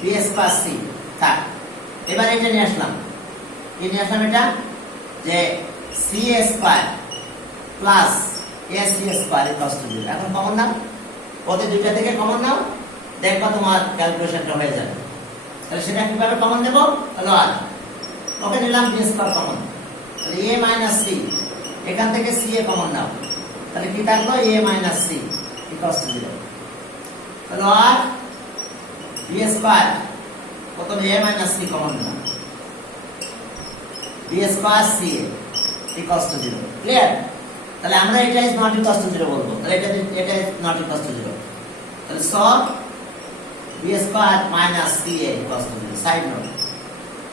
B square C থাক। এবার এটা নিয়ে আসলাম, এটা যে C square plus A C square equal to 0। এখন কমন নাও, ওদের দুইটা থেকে কমন নাও, দেখবা তোমার ক্যালকুলেশনটা হয়ে যাবে। তাহলে সেটা কিভাবে কমন নেব? হলো আর ওকে নিলাম বি স্কয়ার কমন, তাহলে এ মাইনাস সি, এখান থেকে সি এ কমন নাও, তাহলে কি থাকলো A minus C equal to 0। তাহলে আর বি স্কয়ার প্রথমে এ মাইনাস সি কমন নিলাম, B square C equal to 0। Clear? তাহলে আমরা এটা ইজ নট ইকুয়াল টু 0 বলবো, তাহলে এটা ইজ নট ইকুয়াল টু 0। তাহলে so B square minus C equal to 0। Side note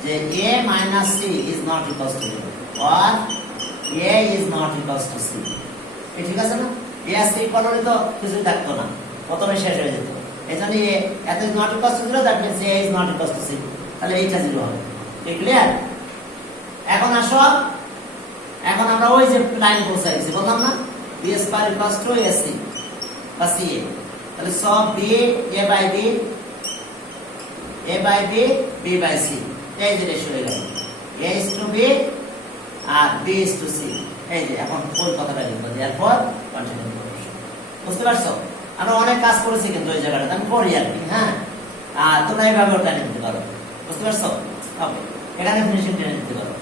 যে a minus c is not equal to 0 or a is not equal to c। ঠিক আছে না? a R c equal হলে তো কিছু থাকতো না, প্রথমে শেষ হয়ে যেত। এজন্য a এত is not equal to 0, that means a is not equal to c, তাহলে এইটা 0 হবে। ক্লিয়ার? এখন আসো, এখন আমরা ওই যে লাইন বসাইছি বললাম না b square equal to ac বা ca, তাহলে সব b a by b b by c, এই যে রেশিও হয়ে গেল a is to b R b is to c। এই যে এখন ওই কথাটা লিখবো, এরপর কন্টিনিউ করব। বুঝতে পারছো? আমরা অনেক কাজ করেছি কিন্তু ওই জায়গাটাতে আমি করি আর কি। হ্যাঁ, আর তোমরা এইভাবে ওটা নিতে পারো। বুঝতে পারছো? ওকে, এখানে ফিনিশিং টেনে নিতে পারো।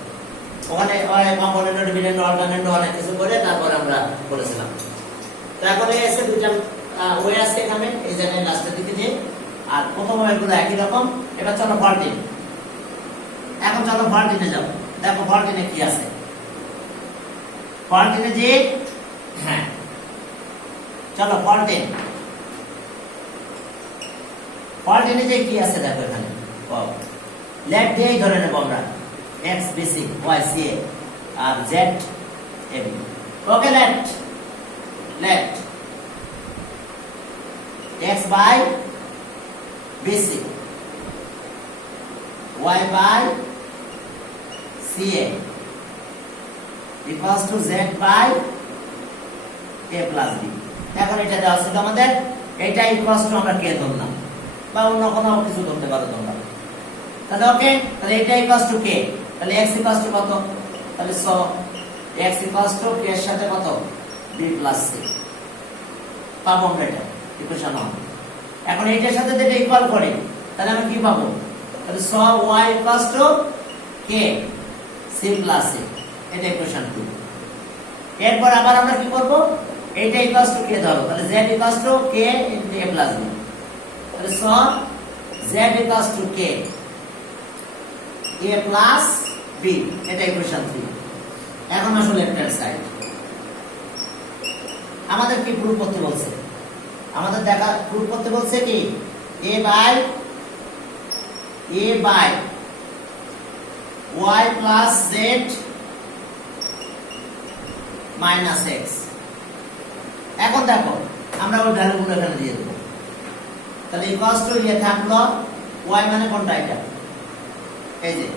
ওখানে কম্পোনেন্ট ডিভিডেন্ড অল্টারনেট অনেক কিছু করে তারপরে আমরা করেছিলাম। তো এখন এসে দুইটা ওয়ে আছে এখানে, এই জায়গায় লাস্টের দিকে যে, আর প্রথম ওয়েগুলো একই রকম। এবার চলো ফর্টিন, এখন চলো ফর্টিনে যাও, দেখো ফর্টিনে কি আছে। ফর্টিনে যে, হ্যাঁ চলো ফর্টিনে যে কি আছে দেখো এখানে, লেফট দিয়েই ধরে নেবো আমরা, X BC Y C A আর Z A B. Okay, left x by bc, y by ca equals to z by a plus b। এখন এটা দেওয়া ছিল আমাদের, এটা ইকুয়ালস টু আমরা কে ধরলাম বা অন্য কোনো কিছু ধরতে পারো তোমরা। তাহলে ওকে, তাহলে এটা ইকুয়ালস টু কে, তাহলে x ইকুয়ালস টু কত, তাহলে সো x ইকুয়ালস টু কে এর সাথে কত b plus c পাবো আমরা, এটা ইকুয়েশন হবে। এখন এইটার সাথে যেটা ইকুয়াল করে তাহলে আমরা কি পাবো, তাহলে সব y equals two k c plus a, এটা ইকুয়েশন 2। এরপর আবার আমরা কি করব, এইটা ইকুয়ালস টু k ধরো, তাহলে z equals to k into a plus b, তাহলে সব z equals to k a plus b, এটা ইকুয়েশন 3। এখন আসলে লেফট হ্যান্ড সাইড আমাদের কি প্রুফ করতে বলছে, আমাদের দেখা প্রুফ করতে বলছে কি a by y plus z minus x। এখন দেখো আমরা ওই ভ্যালুগুলো এখানে দিয়ে দেবো, তাহলে ইকুয়ালস টু ইয়ে থাকলো y মানে কোনটা, এটা এই যে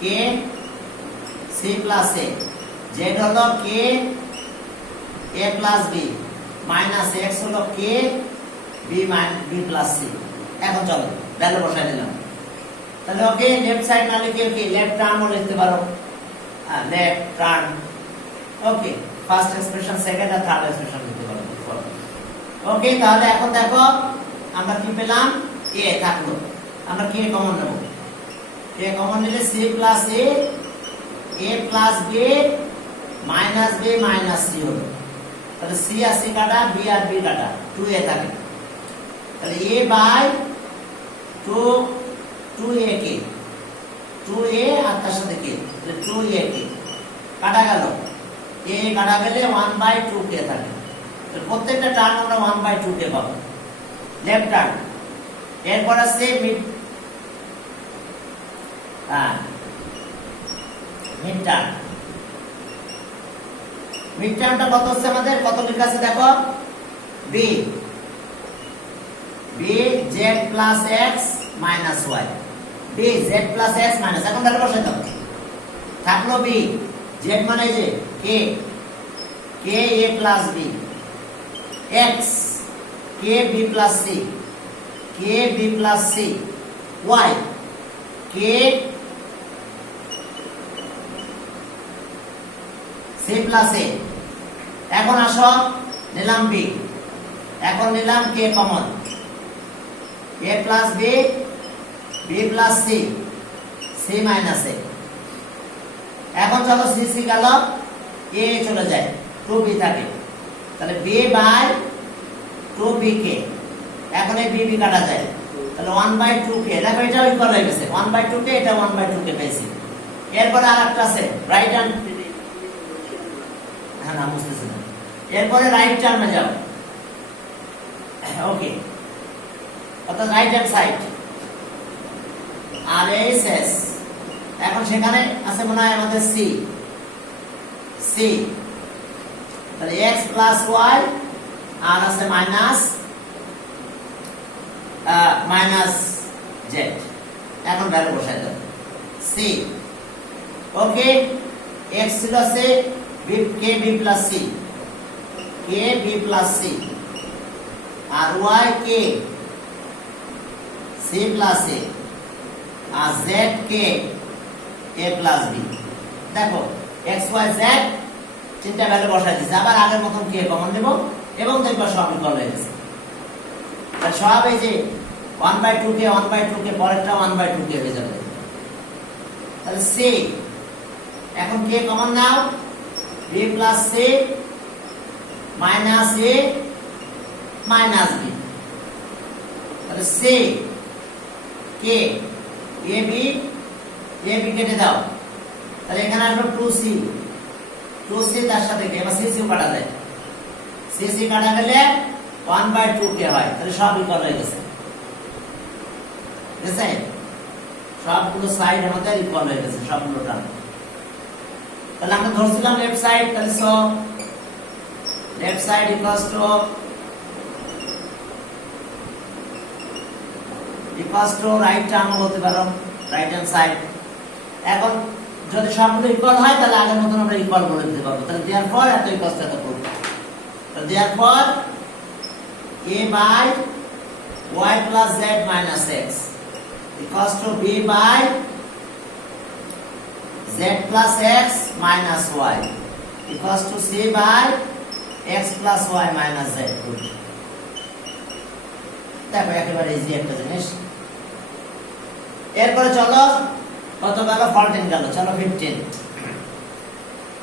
k c plus a, z হলো k a plus b minus x হলো k b প্লাস c। এখন চলো ভ্যালু বসাই দিলাম, তাহলে ওকে লেফট সাইড না লিখে কি লেফট টার্মও লিখতে পারো, লেফট টার্ম। ওকে, ফার্স্ট এক্সপ্রেশন, সেকেন্ড আর থার্ড এক্সপ্রেশন লিখতে পারো। ওকে, তাহলে এখন দেখো আমরা কি পেলাম, a থাকলো, আমরা কি কমন নেব, a কমন নিলে c plus a plus b minus b minus c হলো, তাহলে c আর c কাটা, b আর b কাটা, 2a থাকে, তাহলে a by 2a K 2a আর তার সাথে কে, তাহলে 2a কে কাটা গেল, a কাটা গেলে 1 বাই 2k থাকে, তাহলে প্রত্যেকটা টার্ম আমরা 1 বাই 2k পাবো, লেফট টার্ম। এরপর আছে মিড টার্ম, মিড টার্মটা কত হচ্ছে আমাদের, কত লেখা আছে দেখো, b z plus x minus y, b z plus x minus, এখন তাহলে বসাই দাও, থাকলো b z মানে যে k a plus b, x k b plus c K B plus C Y K C plus A. এখন আসো নিলাম বি, এখন নিলাম K common, A plus B, B plus C, C minus A. এখন চলো C C গেল, এ চলে যায়, 2b থাকে, তাহলে b বাই 2b কে। এখন এই b কাটা যায়, তাহলে 1/2 কে। দেখো এটা ইকুয়াল হয়ে গেছে, 1/2 কে, এটা 1/2 কে পেয়েছি। এরপরে আরেকটা আছে রাইট হ্যান্ড, হ্যাঁ না বুঝতেছি না। এরপরে রাইট টার্মে যাও, ওকে, অর্থাৎ রাইট হ্যান্ড সাইড আর এস এস। এখন সেখানে আছে মনে হয় আমাদের সি, সি, তাহলে x প্লাস ওয়াই আর আছে মাইনাস মাইনাস জেড। এখন ভ্যালু বসাই দাও সি, ওকে, x ছিল সে কে বি প্লাস সি, কে বি প্লাস সি, আর ওয়াই কে সি প্লাস এ, আর জেড কে এ প্লাস বি। দেখো এক্স ওয়াই জেড তিনটা ভ্যালু বসাই দিয়েছে, আবার আগের মতন কে কমন নেব এবং দেখবা সব ইকুয়াল হয়ে গেছে। সব এই যে 1/2 কে 1/2 কে পরেরটা 1/2 কে হয়ে যাবে। তাহলে সি, এখন কে কমন নাও, বি প্লাস সি মাইনাস এ মাইনাস বি, তাহলে সি কে এ বি কেটে দাও, তাহলে এখানে আসবে 2c, 2c তার সাথে কে, এবার cc কাটা যায়, cc কাটা গেলে 1/2 কে হয়, তাহলে সব ইকুয়াল হয়ে গেছে, ঠিক আছে? সবগুলো সাইড আমাদের ইকুয়াল হয়ে গেছে, সবগুলো টার্ম। তাহলে আমরা ধরছিলাম লেফট সাইড, তাহলে so left side equals to right term বলতে পারো, রাইট হ্যান্ড সাইড। এখন যদি সবগুলো ইকুয়াল হয় তাহলে আগের মতন আমরা ইকুয়াল বলে দিতে পারবো, তাহলে দেয়ারফর এত ইকুয়ালস এত করব, তাহলে therefore a by y plus z minus x equals to b by z plus x minus y equals to c by x plus y minus z। দেখো একেবারে ইজি একটা জিনিস। এরপরে চলো কত গেল, 14 গেল, চলো 15।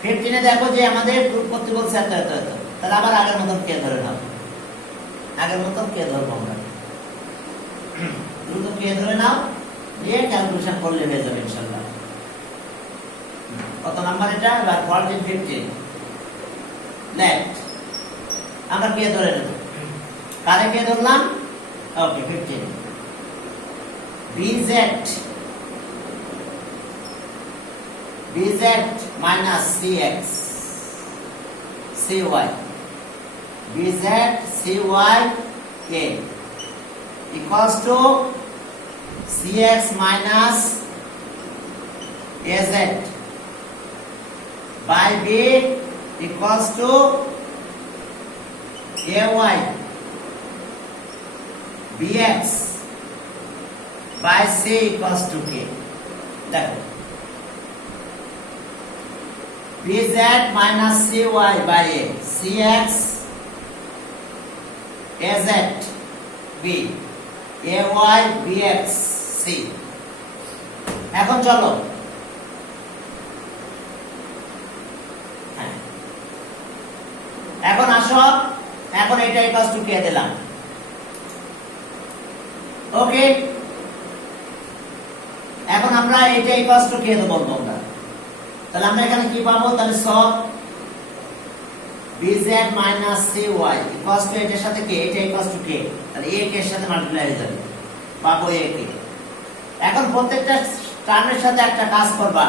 15 এ দেখো যে আমাদের গ্রুপ করতে বলছে এত এত এত, তাহলে আবার আগের মতন কে ধরে নাও, আগের মতন কে ধরবো আমরা, দ্রুত কে ধরে নাও, দিয়ে ক্যালকুলেশন করলে হয়ে যাবে ইনশাআল্লাহ। কত নাম্বার এটা, এবার 14 15 লেফট, আমরা কে ধরে নেব, কারে কে ধরলাম, ওকে 15 bz bz minus cx cy bz cy a equals to cx minus az by b equals to ay bx by c equals to k। দেখো bz minus cy by a, cx az b, ay bx c। এখন চলো এখন আসো, এখন এটা equals to কে দিলাম, ওকে। এখন আমরা এটা ইকুয়ালস টু কে দেব আমরা, তাহলে আমরা এখানে কি পাবো, তাহলে সব bz minus cy equals to এটার সাথে কে, এটা ইকুয়ালস টু কে, তাহলে a কে এর সাথে মাল্টিপ্লাই হয়ে যাবে, পাবো a কে। এখন প্রত্যেকটা টার্মের সাথে একটা কাজ করবা,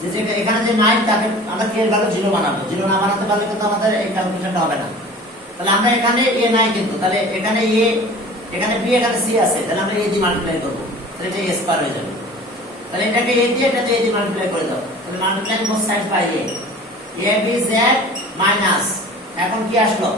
যে এখানে যে নাই তাকে আমরা কে এর ভ্যালু 0 বানাবো, 0 না বানাতে পারলে কিন্তু আমাদের এই ক্যালকুলেশনটা হবে না। তাহলে আমরা এখানে a নাই কিন্তু, তাহলে এখানে a, এখানে b, এখানে c আছে, তাহলে আমরা a দিয়ে মাল্টিপ্লাই করব, তাহলে এটা a স্কয়ার হয়ে যাবে। তাহলে এটাকে a দিয়ে এটাতে a দিয়ে মাল্টিপ্লাই করে দাও, তাহলে multiply both sides by a, a b z minus, এখন কি আসলো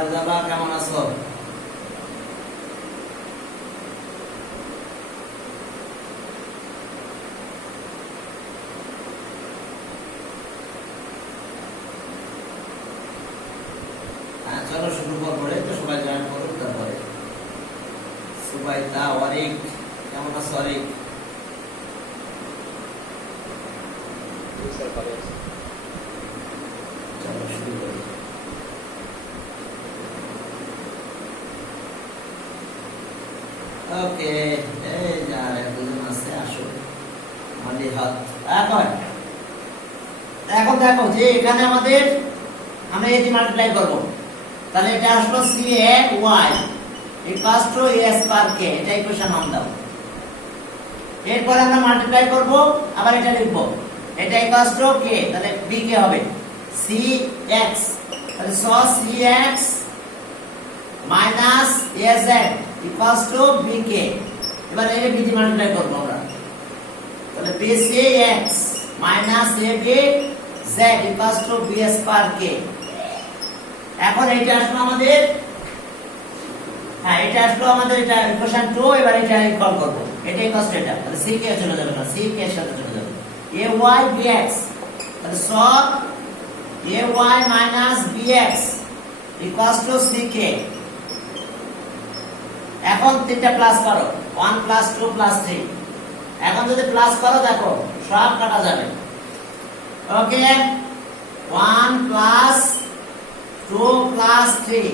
রোজাবা কেমন আছো? চলো শুরু করবো রে, তো সবাই জয়েন করুন। তারপরে সুবাইদা ওয়ারিক কেমন আছো? ওয়ারিক চলো শুরু করি। ওকে, এই যার একজন আছে আসো আমাদের হাত। এখন দেখো যে এখানে আমাদের আমরা এই মাল্টিপ্লাই করব, তাহলে এটা আসলো C A Y equals to S per K, এটা ইকুয়েশন নাম দাও। এরপর আমরা মাল্টিপ্লাই করব, আবার এটা লিখব, এটা ইকুয়ালস টু কে, তাহলে বি কে হবে সি এক্স, তাহলে so C X minus A Z equals to B K. এবার এই বি দিয়ে মাল্টিপ্লাই করব আমরা, তাহলে B C X minus A B Z equals to B S per K. এখন এটা আসলো আমাদের, হ্যাঁ এটা আসলো আমাদের, এটা ইকুয়েশন 2। এবার এটা ইকুয়াল করব, এটা ইকুয়ালস টু এটা, তাহলে সি কে চলে যাবে না, সি কে এর সাথে চলে যাবে এ ওয়াই বি এক্স, তাহলে so A Y minus B X equals to C K. এখন তিনটা প্লাস করো, 1 প্লাস 2 প্লাস 3। এখন যদি প্লাস করো দেখো সব কাটা যাবে। ওকে, 1 প্লাস 2 প্লাস 3।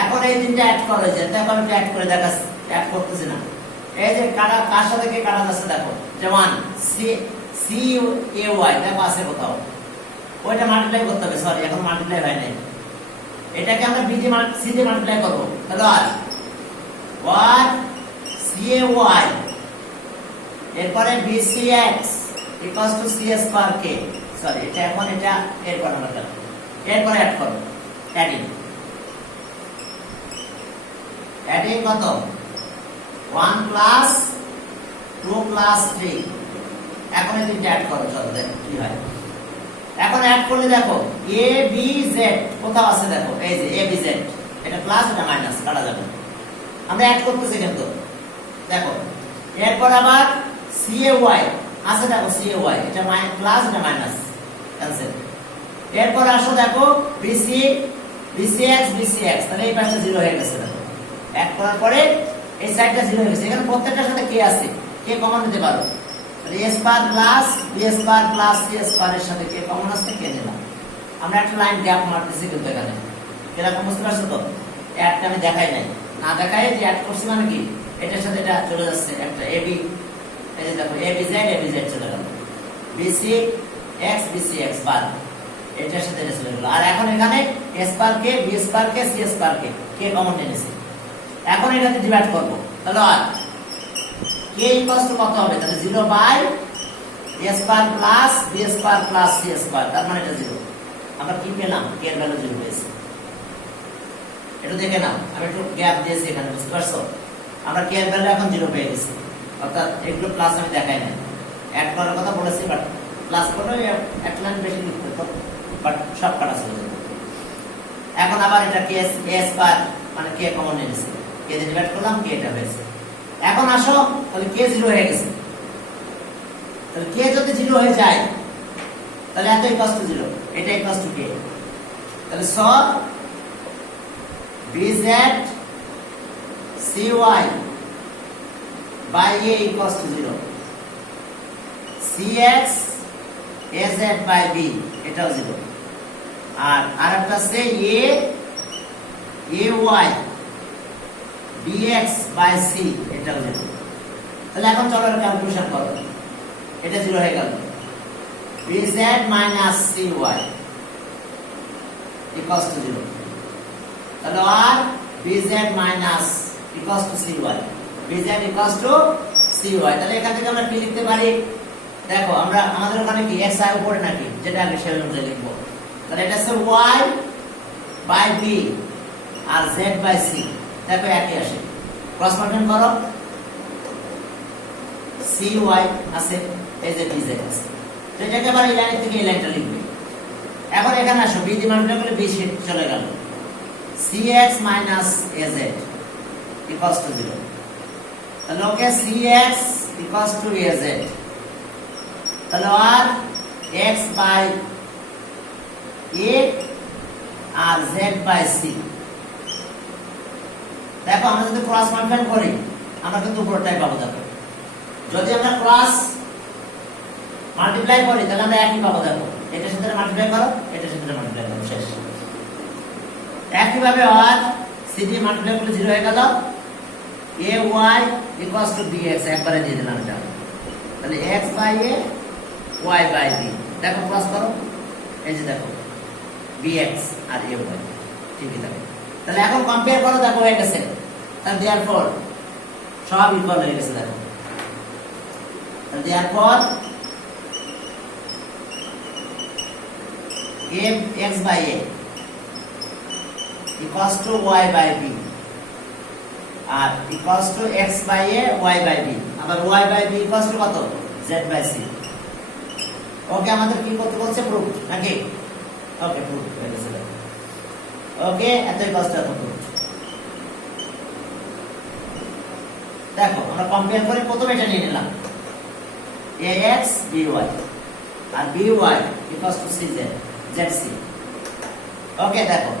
এখন এই তিনটা অ্যাড করো, যে দেখো আমি অ্যাড করে দেখাচ্ছি, অ্যাড করতেছি না। এই যে কাটা কার সাথে কি কাটা যাচ্ছে দেখো, যে 1 সি সি এ ওয়াই দেখো আছে কোথাও, ওইটা মাল্টিপ্লাই করতে হবে। সরি এখন মাল্টিপ্লাই হয় নাই, এটাকে আমরা বি দিয়ে সি দিয়ে মাল্টিপ্লাই করব। তাহলে আর 1 সি এ ওয়াই, এরপরে B C X equals to C S per K. Sorry এটা এখন এটা এরপর আমরা করব, এরপর অ্যাড করব, অ্যাডিং অ্যাডিং কত 1 প্লাস 2 প্লাস 3। এখন এই তিনটা অ্যাড করো, চলো দেখো কি হয়। এখন অ্যাড করলে দেখো এ বি জেড কোথাও আছে দেখো, এই যে এ বি জেড, এটা প্লাস এটা মাইনাস কাটা যাবে, আমরা অ্যাড করতেছি কিন্তু দেখো। এরপর আবার সি এ ওয়াই আছে দেখো, সি এ ওয়াই এটা প্লাস এটা মাইনাস ক্যান্সেল। এরপর আসো দেখো BC BC X BC X, তাহলে এই পাশটা 0 হয়ে গেছে দেখো। অ্যাড করার পরে এই সাইডটা 0 হয়ে গেছে। এখানে প্রত্যেকটার সাথে কে আছে, কে কমন নিতে পারো, তাহলে S per plus B S per plus C S পার এর সাথে কে কমন আছে, কে নিলাম। আমরা একটা লাইন গ্যাপ মারতেছি কিন্তু এখানে, এরকম বুঝতে পারছো তো? অ্যাডটা আমি দেখাই নাই, না দেখাই যে অ্যাড করছি মানে কি এটার সাথে এটা চলে যাচ্ছে একটা এবি, এই যে দেখো এবি জেড চলে গেল, BC X BC x bar এটার সাথে এটা চলে গেল। আর এখন এখানে S per K B S per K C S per কে কমন নিয়েছে। এখন এটাতে ডিভাইড করব, তাহলে আর কে ইকুয়ালস টু কত হবে, তাহলে 0 by S per plus B S per plus C S per, তার মানে এটা 0। আমরা কি পেলাম, কে এর ভ্যালু 0 পেয়েছি। এটা দেখে নাও, আমি একটু গ্যাপ দিয়েছি এখানে, বুঝতে পারছো? আমরা কে এর ভ্যালু এখন 0 পেয়ে গেছি, অর্থাৎ এগুলো প্লাস আমি দেখাই নাই। অ্যাড করার কথা বলেছি, বাট প্লাস করলে এক লাইন বেশি লিখতে হতো, বাট সব কাটা চলে যাবে। এখন আবার এটা কে এস পার মানে কে কমন নিয়েছে, কে দিয়ে ডিভাইড করলাম, কে এটা হয়েছে। এখন আসো, তাহলে কে 0 হয়ে গেছে, তাহলে কে যদি 0 হয়ে যায় তাহলে এত ইকুয়ালস টু 0, এটা ইকুয়ালস টু কে। তাহলে so bz cy by a equals to 0, cx az by b এটাও 0, আর আরেকটা আছে a ay bx by c এটাও 0। তাহলে এখন চলো এর ক্যালকুলেশন করো, এটা 0 হয়ে গেল, bz minus cy equals to 0, তাহলে আর bz minus equals to cy, bz equals to cy। তাহলে এখান থেকে আমরা কি লিখতে পারি, দেখো আমরা আমাদের ওখানে কি x এর উপরে নাকি, যেটা আগে সেই অনুযায়ী লিখবো। তাহলে এটা হচ্ছে y by b R z by c, দেখো একই আসে, ক্রস মাল্টিপ্লাই করো, cy আছে, এই যে bz আছে, তো এটাকে আবার এই লাইন থেকে এই লাইনটা লিখবে। এখন এখানে আসো, b দিয়ে মাল্টিপ্লাই করলে b চলে গেল, cx minus az equals to 0 তাহলে ওকে cx equals to az তাহলে আর x by a R z by c দেখো আমরা যদি ক্রস মাল্টিপ্লাই করি আমরা কিন্তু পুরোটাই পাবো দেখো যদি আমরা ক্রস মাল্টিপ্লাই করি তাহলে আমরা একই পাবো দেখো এটার সাথে মাল্টিপ্লাই করো এটার সাথে মাল্টিপ্লাই করো শেষ একই ভাবে আর cd মাল্টিপ্লাই করলে 0 হয়ে গেল ay equals to bx একবারে দিয়ে দিলাম এটা তাহলে x by a y by b দেখো ক্রস করো এই যে দেখো bx আর ay ঠিকই থাকে তাহলে এখন কম্পেয়ার করো দেখো হয়ে গেছে তাহলে therefore সব ইকুয়াল হয়ে গেছে দেখো তাহলে therefore x by a equals to y by b R equals to x by a y by b আবার y by b equals to কত z by c ওকে আমাদের কি করতে বলছে প্রুফ নাকি ওকে প্রুফ হয়ে গেছে ওকে এতই কষ্ট এত প্রুফ দেখো আমরা কম্পেয়ার করে প্রথমে এটা নিয়ে নিলাম ax by R by equals to cz zc ওকে দেখো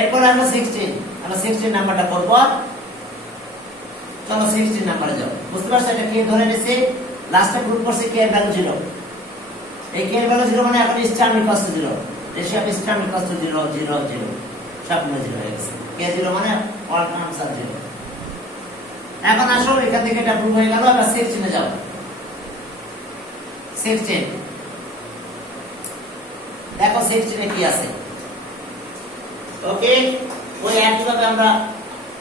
এরপর আমরা 16 নাম্বারটা করব চলো 16 নাম্বারে যাও বুঝতে পারছো এটা কি ধরে নিছি লাস্টে গ্রুপ করছে k এর ভ্যালু 0 এই k এর ভ্যালু 0 মানে এখন স্টার্ম ইকুয়ালস টু 0 রেশিও অফ স্টার্ম ইকুয়ালস টু 0 0 0 সবগুলো 0 হয়ে গেছে k 0 মানে অল টার্মস আর 0 এখন আসো এখান থেকে এটা প্রুভ হয়ে গেল আমরা 16 এ যাও 16 দেখো 16 এ কি আছে ওকে ওই একইভাবে আমরা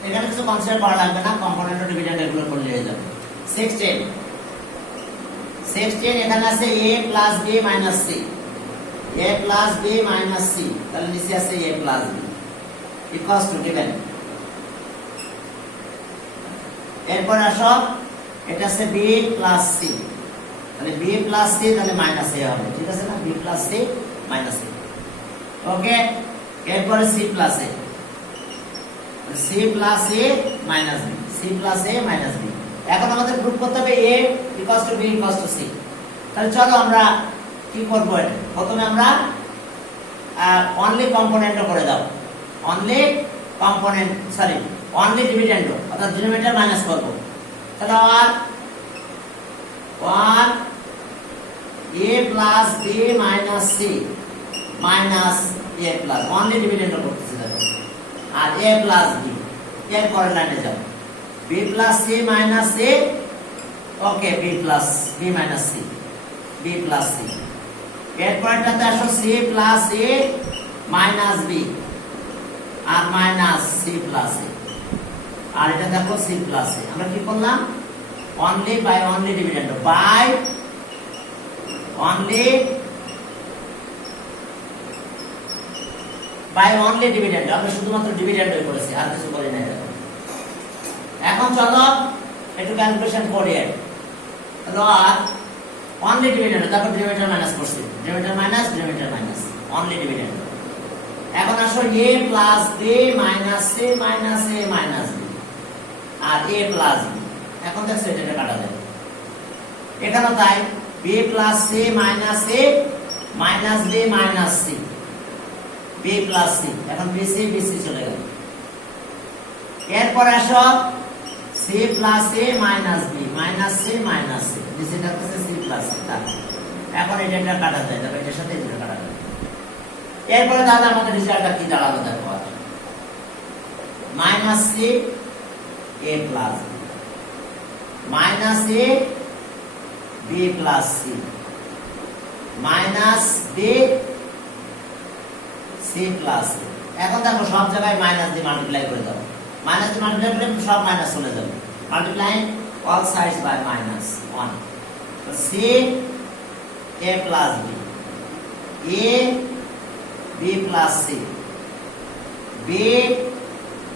এখানে কিছু কনসিডার করা লাগবে না কম্পোনেন্ট ও ডিভিডেন্ড এগুলো করলে হয়ে যাবে 16 এখানে আছে a plus b minus c a plus b minus c তাহলে নিচে আছে a plus b equals to given এরপর আসো এটা আছে b প্লাস c তাহলে b প্লাস c তাহলে মাইনাস a হবে ঠিক আছে না b plus c minus a ওকে এরপরে c plus a c plus a minus b c plus a minus b এখন আমাদের গ্রুপ করতে হবে a equals to b equals to c তাহলে চলো আমরা কি করব এটা প্রথমে আমরা অনলি কম্পোনেন্ট করে দাও only component sorry only dividend অর্থাৎ ডিনোমিনেটর মাইনাস করব তাহলে আর a plus b minus c minus a plus only dividend করতেছি দেখো আর a প্লাস b এর পরের লাইনে যাও b plus c minus a okay b plus b minus c b plus c এর পরেরটাতে আসো c plus a minus b আর মাইনাস c প্লাস a আর এটা দেখো c প্লাস a আমরা কি করলাম only by only dividend by only by only dividend আমরা শুধুমাত্র ডিভিডেন্ডই করেছি আর কিছু করি না এখন চলো একটু ক্যালকুলেশন করি তাহলে আর অনলি ডিভিডেন্ড দেখো ডিনোমিনেটর মাইনাস করছি ডিনোমিনেটর মাইনাস অনলি ডিভিডেন্ড এখন আসো a plus b minus c minus a minus b আর a প্লাস b এখন দেখো এটা কাটা যায় এখানেও তাই b plus c minus a minus b minus c b plus c এখন bc চলে গেল এরপর আসো c plus a minus b minus c minus c নিচেটা হচ্ছে c প্লাস c এখন এটা কাটা যায় তবে এটার সাথে এটা কাটা যায় এরপরে তাহলে আমাদের রেজাল্টটা কি দাঁড়ালো দেখো minus c a plus minus a b plus c minus b c plus এখন দেখো সব জায়গায় মাইনাস দিয়ে মাল্টিপ্লাই করে দাও মাইনাস দিয়ে মাল্টিপ্লাই করলে সব মাইনাস চলে যাবে multiply all sides by minus 1 তো c a plus b a b plus c b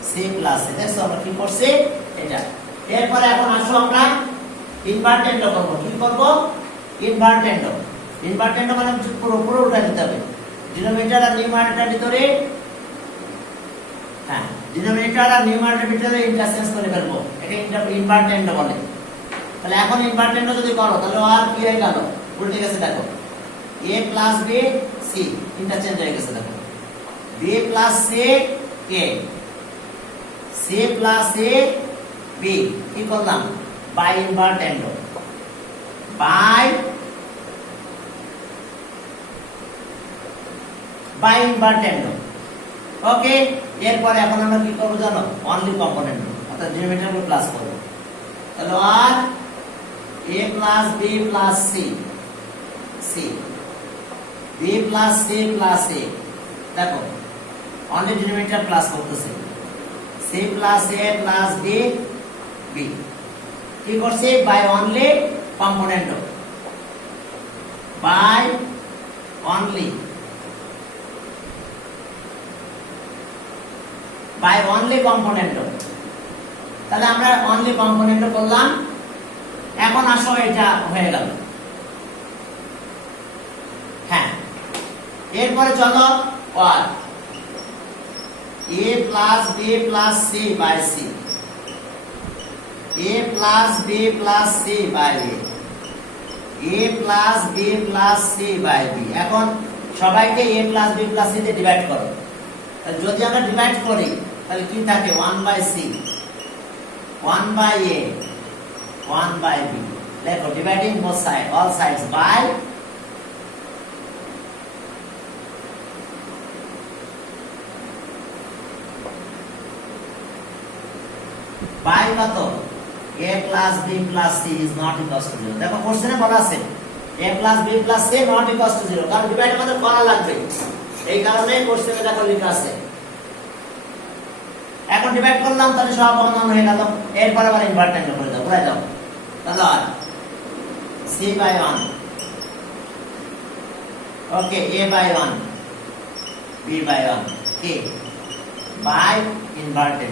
c plus c দেখো আমরা কি করছি এটা এরপর এখন আসো আমরা ইনভার্টেন্ড করব কি করব ইনভার্টেন্ড মানে পুরো উল্টা দিতে হবে ডিনোমিনেটর আর নিউমারেটর ভিতরে ডিনোমিনেটর আর নিউমারেটর ভিতরে ইন্টারচেঞ্জ করে ফেলবো, এটা ইনভার্টেন্ড বলে। তাহলে এখন ইনভার্টেন্ড যদি করো তাহলে আর কি হয়ে গেল, উল্টে গেছে দেখো, a plus b c interchange হয়ে গেছে দেখো, b plus c a, c plus a b, কি করলাম, বাই ইনভার্টেন্ড, বাই ইনভার্টেন্ড। ওকে, এরপরে এখন আমরা কি করবো জানো, অনলি কম্পোনেন্ট অর্থাৎ ডিনোমিনেটর কে প্লাস করব। তাহলে আর a plus b plus c, c b plus c plus a, দেখো অনলি ডিনোমিনেটর প্লাস করতেছে, c plus a plus b b, কি করছে, by only component, by only, by only component. তাহলে আমরা অনলি কম্পোনেন্ট করলাম। এখন আসো এটা হয়ে গেল। হ্যাঁ, এরপরে চলো আর a plus b plus c by c, a plus b plus c by a, a plus b plus c by b। এখন সবাইকে a plus b plus c তে ডিভাইড করো। যদি আমরা ডিভাইড করি তাহলে কি থাকে, 1 by c, 1 by a, 1 by b। দেখো dividing both side, all sides by কত, a plus b plus c is not equal to 0। দেখো কোশ্চেনে বলা আছে a plus b plus c not equal to 0, কারণ ডিভাইড আমাদের করা লাগবে, এই কারণে কোশ্চেনে দেখো লেখা আছে। এখন ডিভাইড করলাম, তাহলে সব বন্ধন হয়ে গেল। এরপর আবার ইনভার্টেন্ড করে দাও, ঘুরাই দাও, তাহলে আর c by 1, okay, a by 1, b by 1, k by ইনভার্টেন্ড।